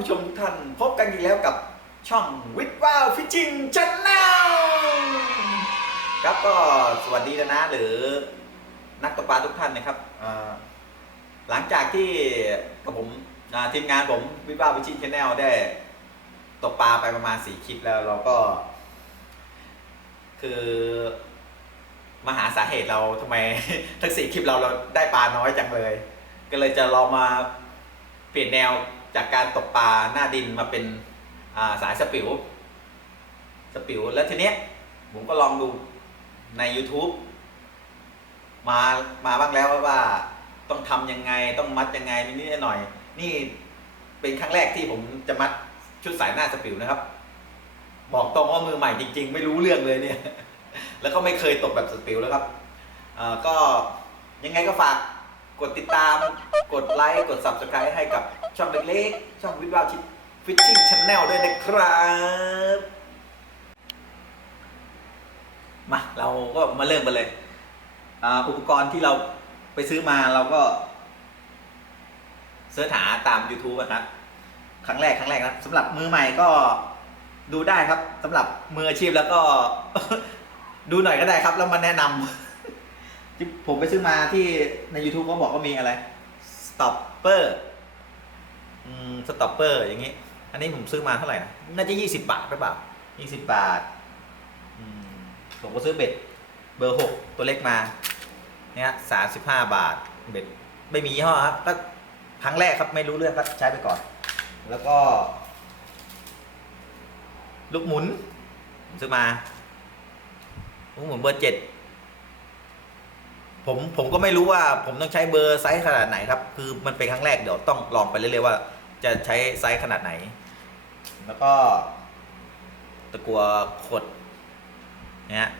ผู้ชมทุกท่านพบกันอีกแล้วกับช่องวิทว้าวฟิชชิงชันแนลครับก็สวัสดีนะนะหรือนักตกปลาทุกท่านนะครับหลังจากที่กับผมทีมงานผมวิทว้าวฟิชชิงชันแนลได้ตกปลาไปประมาณสี่คลิปแล้วเราก็ คือมาหาสาเหตุเราทำไมทั้งสี่คลิปเราเราได้ปลาน้อยจังเลย ก็เลยจะลองมาเปลี่ยนแนว จากการตกปลาหน้าดินมาเป็นาสายสปิวสปิวแล้วทีเนี้ยผมก็ลองดูใน YouTube มามาบ้างแล้วว่าต้องทำยังไงต้องมัดยังไงนิดๆหน่อยนี่เป็นครั้งแรกที่ผมจะมัดชุดสายหน้าสปิวนะครับ บอกตรงว่ามือใหม่จริง ๆ ไม่รู้เรื่องเลยเนี่ย แล้วก็ไม่เคยตกแบบสปิวแล้วครับก็ยังไงก็ฝาก กดติดตาม กดไลค์ กด subscribe ให้กับช่องเล็กๆ ช่องวิดวาวชิฟิชชิ่งช n แนลด้วยนะครับ มา เราก็มาเริ่มกันเลย อุปกรณ์ที่เราไปซื้อมาเราก็เสิร์ชหาตาม YouTube นะครับ ครั้งแรกครั้งแรกนะสำหรับมือใหม่ก็ดูได้ครับสำหรับมืออาชีพแล้วก็ ดูหน่อยก็ได้ครับ แล้วมาแนะนำ ที่ผมไปซื้อมาที่ใน YouTube เขาบอกว่ามีอะไร stopper อืม stopper อร์อย่างงี้ อันนี้ผมซื้อมาเท่าไหร่นะน่าจะ20บาทหรือเปล่า20บาทผมก็ซื้อเบ็ดเบอร์6ตัวเล็กมา เนี่ย35บาทเบ็ดไม่มียี่ห้อครับก็ครั้งแรกครับไม่รู้เรื่องก็ใช้ไปก่อน แล้วก็ ลูกหมุน ผมซื้อมาลูกหมุนเบอร์เจ็ด ผมผมก็ไม่รู้ว่าผมต้องใช้เบอร์ไซส์ขนาดไหนครับ คือมันเป็นครั้งแรกเดี๋ยวต้องลองไปเรื่อยๆว่า จะใช้ไซส์ขนาดไหน แล้วก็ ตะกัวขดเนี่ย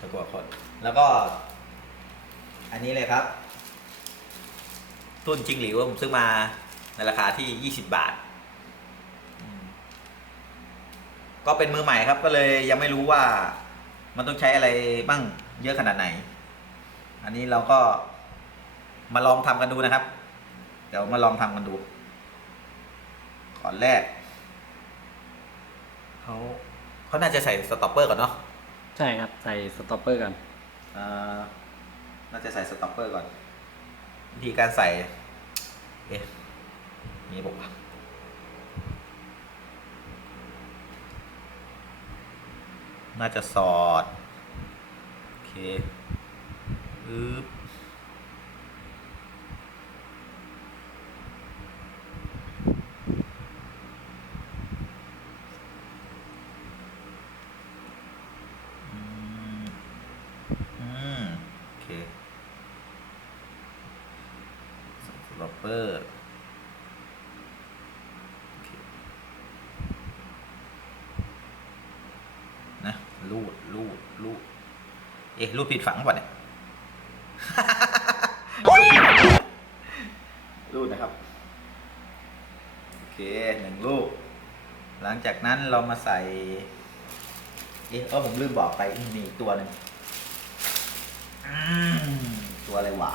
ตะกัวขด แล้วก็ อันนี้เลยครับตุ้นจิงหลิวผมซื้อมาในราคาที่ 20 บาท ก็เป็นมือใหม่ครับก็เลยยังไม่รู้ว่า มันต้องใช้อะไรบ้างเยอะขนาดไหน อันนี้เราก็มาลองทำกันดูนะครับ เดี๋ยวมาลองทำกันดูก่อนแรกเขาเขาน่าจะใส่สต็อปเปอร์ก่อนเนาะใช่ครับ ใส่สต็อปเปอร์กันเอ่อน่าจะใส่สต็อปเปอร์ก่อน วิธีการใส่ เอ๊ะมีบอกว่า น่าจะสอด โอเคอึ๊บอือโอเคสล็อปเปอร์โอเคนะ รูดรูดรูดเอ๊ะรูดผิดฝังป่ะเนี่ยรูดนะครับโอเคหนึ่งลูก หลังจากนั้นเรามาใส่ เอ๊ะเออผมลืมบอกไปมีอีกตัวหนึ่งอืมตัวอะไรวะ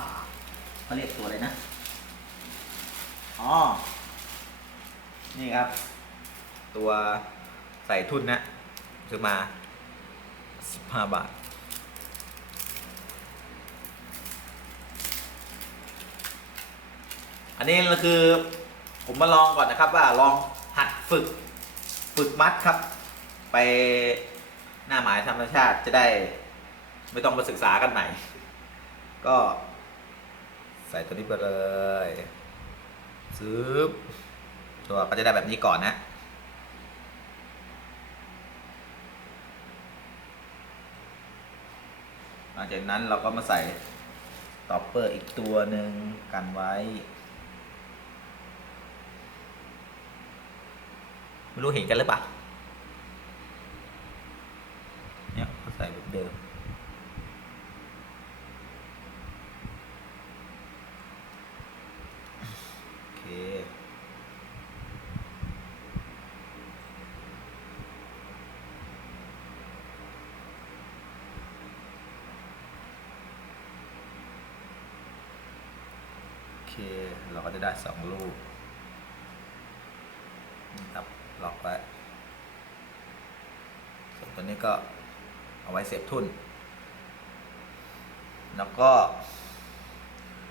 เขาเรียกตัวอะไรนะอ๋อนี่ครับ ตัวใส่ทุนนะซื้อมา สิบห้าบาท อันนี้ก็คือผมมาลองก่อนนะครับว่าลองหัดฝึกฝึกมัดครับ ไปหน้าหมายธรรมชาติจะได้ไม่ต้องมาศึกษากันใหม่ ก็ใส่ตัวนี้ไปเลยซึบตัวก็จะได้แบบนี้ก่อนนะ ลังจากนั้นเราก็มาใส่ตอปเปอร์อีกตัวหนึ่งกันไว้ ไม่รู้เห็นกันหรือเปล่า เนี่ยก็ใส่แบบเดิม โอเค โอ เคเราก็จะได้สองลูกนี่ครับล็อกไว้ส่วนตัวนี้ก็เอาไว้เสียบทุน แล้วก็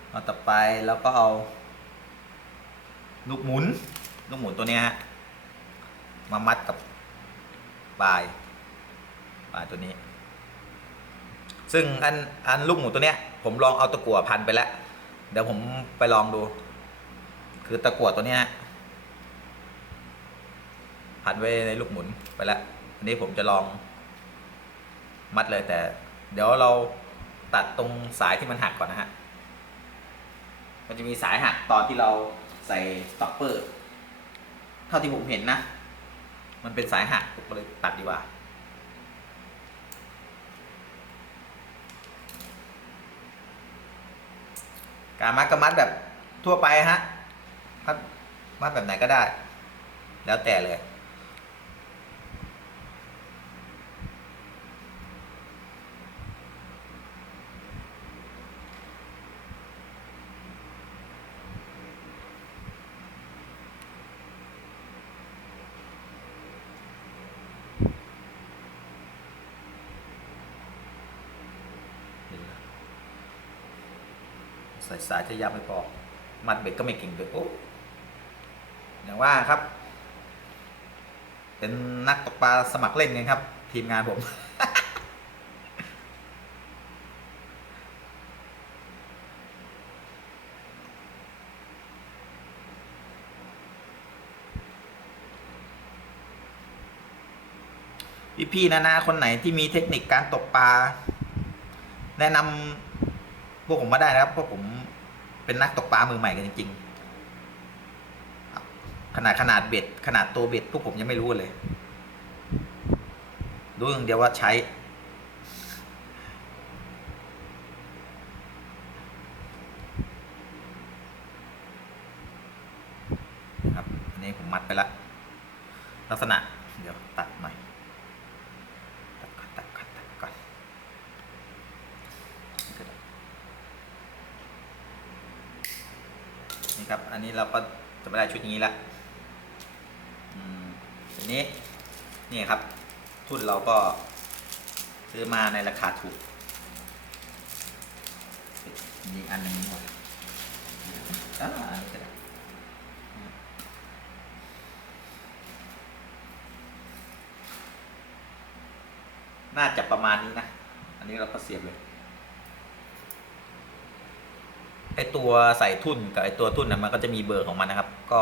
เอาต่อไปแล้วก็เอาลูกหมุนลูกหมุนตัวนี้ฮะมามัดกับปลายปลายตัวนี้ ซึ่งอันอันลูกหมูตัวเนี้ย ผมลองเอาตะกั่วพันไปแล้ว เดี๋ยวผมไปลองดู คือตะกั่วตัวเนี้ยพันไว้ในลูกหมุนไปแล้วอันนี้ผมจะลองมัดเลยแต่ เดี๋ยวเราตัดตรงสายที่มันหักก่อนนะฮะ มันจะมีสายหักตอนที่เราใส่สต็อปเปอร์ เท่าที่ผมเห็นนะ มันเป็นสายหักผมก็เลยตัดดีกว่า การมัดก็มัดแบบทั่วไปฮะมัดมัดแบบไหนก็ได้ แล้วแต่เลย ใส่สายจะยับไม่พอ มัดเบ็ดก็ไม่เก่งด้วยโอ้อย่างว่าครับ เป็นนักตกปลาสมัครเล่นกันครับ ทีมงานผม พี่ๆนานาคนไหนที่มีเทคนิคการตกปลาแนะนำ พวกผมมาได้นะครับเพราะผมเป็นนักตกปลามือใหม่กันจริงๆขนาดขนาดเบ็ด ขนาดตัวเบ็ด พวกผมยังไม่รู้เลยรู้อย่างเดียวว่าใช้ ครับอันนี้ผมมัดไปแล้วลักษณะ เดี๋ยวตัดหน่อย ตัดก่อนตัดก่อนตัดก่อน ครับ อันนี้เราก็จะไม่ได้ชุดนี้ละอืมทีนี้นี่ครับ ทุนเราก็ซื้อมาในราคาถูกมีอันหนึงหมดอ่าอันนี้ก็ได้น่าจะประมาณนี้นะ อันนี้เราก็เสียบเลย ไอตัวใส่ทุ่นกับไอตัวทุ่นนะมันก็จะมีเบอร์ของมันนะครับ ก็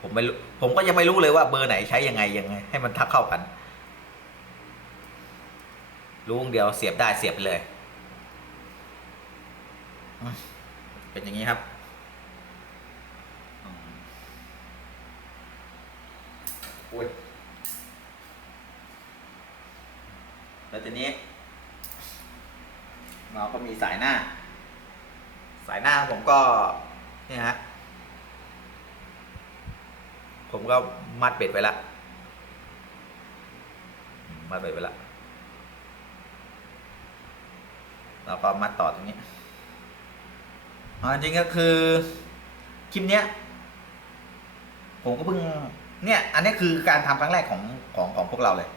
ผมไม่รู้ผมก็ยังไม่รู้เลยว่าเบอร์ไหนใช้ยังไงยังไง ให้มันทักเข้ากัน รู้อย่างเดียวเสียบได้เสียบไปเลยอืมเป็นอย่างนี้ครับอืมอุ้ยแล้วทีนี้ เราก็มีสายหน้า สายหน้าผมก็เนี่ยฮะผมก็มัดเบ็ดไว้ละมัดเบ็ดไว้ละแล้วก็มัดต่อตรงนี้อ๋อจริงก็คือคลิปเนี้ยผมก็เพิ่งเนี่ย อันนี้คือการทำครั้งแรกของของของพวกเราเลย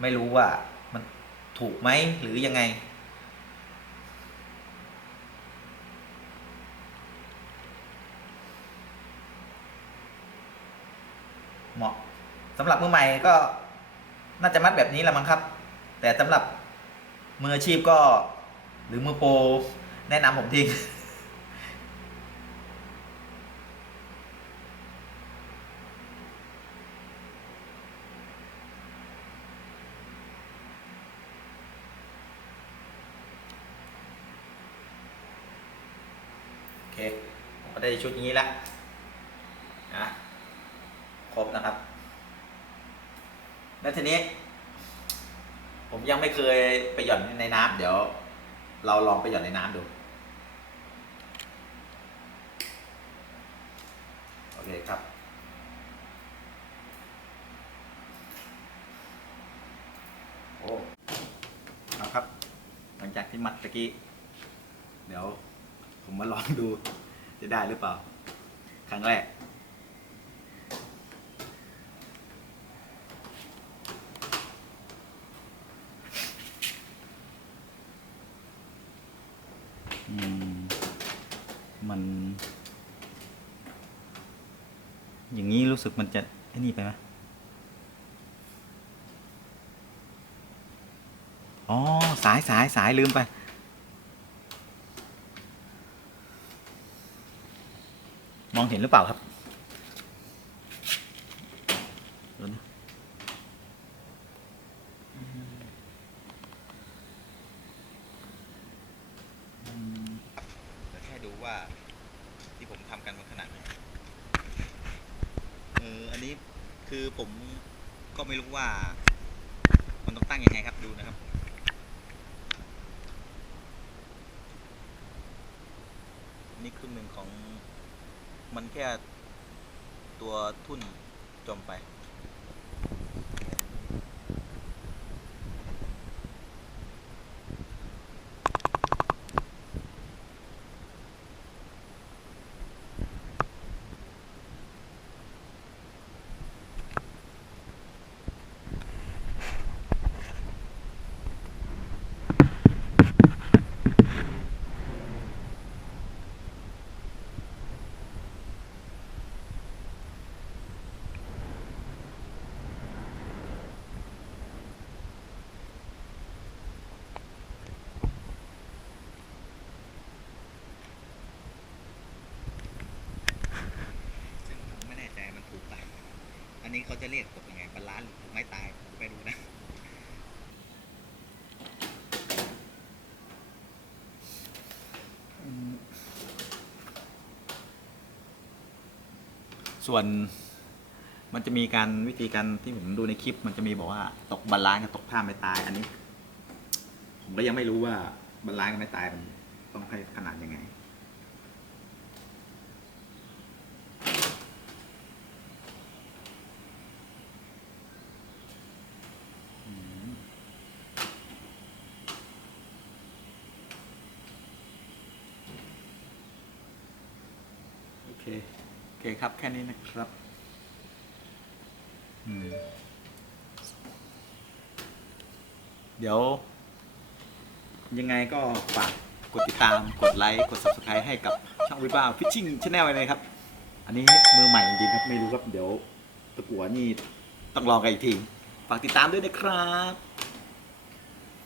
ไม่รู้ว่ามันถูกไหมหรือยังไง เหมาะ สำหรับมือใหม่ก็น่าจะมัดแบบนี้แหละมั้งครับ แต่สำหรับมืออาชีพก็ หรือมือโปรแนะนำผมทีโอเคผมก็ได้ชุดนี้แล้วนะ ครบนะครับ แล้ว ทีนี้ ผมยังไม่เคยไปหย่อนในน้ำเดี๋ยว เราลองไปหย่อนในน้ำดู โอเคครับโอ้เอาครับ หลังจากที่มัดตะกี้ เดี๋ยว ผมมาลองดูจะได้หรือเปล่า ครั้งแรก อืม มัน อย่างนี้ รู้สึกมันจะไอ้นี่ไปไหมอ๋อ สายสายสายลืมไป มองเห็นหรือเปล่าครับเดี๋ยวนะแต่แค่ดูว่าที่ผมทำกันมันขนาดไหนเอออันนี้คือผมก็ไม่รู้ ว่ามันต้องตั้งยังไงครับดูนะครับนี่ครึ่งหนึ่งของมันแค่ตัวทุ่นจมไป ซึ่งผมไม่แน่ใจมันถูกปะอันนี้ เขาจะเรียกตกยังไงบาลานซ์หรือไม้ตายผมไม่รู้นะส่วนมันจะมีการวิธีการที่ผมดูในคลิป มันจะมีบอกว่าตกบาลานซ์กับตกท่าไม่ตาย อันนี้ ผมก็ยังไม่รู้ว่าบาลานซ์กับไม่ตายมันต้องให้ขนาดยังไง โอ เคโอเคครับแค่นี้นะครับอืมเดี๋ยว ยังไงก็ฝากกดติดตาม กดไลค์ กด subscribe ให้กับช่องวิบ้าฟิชชิ่งช n แนลเลยนะครับ อันนี้มือใหม่จริงๆครับ ไม่รู้ครับ เดี๋ยวตะกัวนี่ต้องลองกันอีกที ฝากติดตามด้วยนะครับ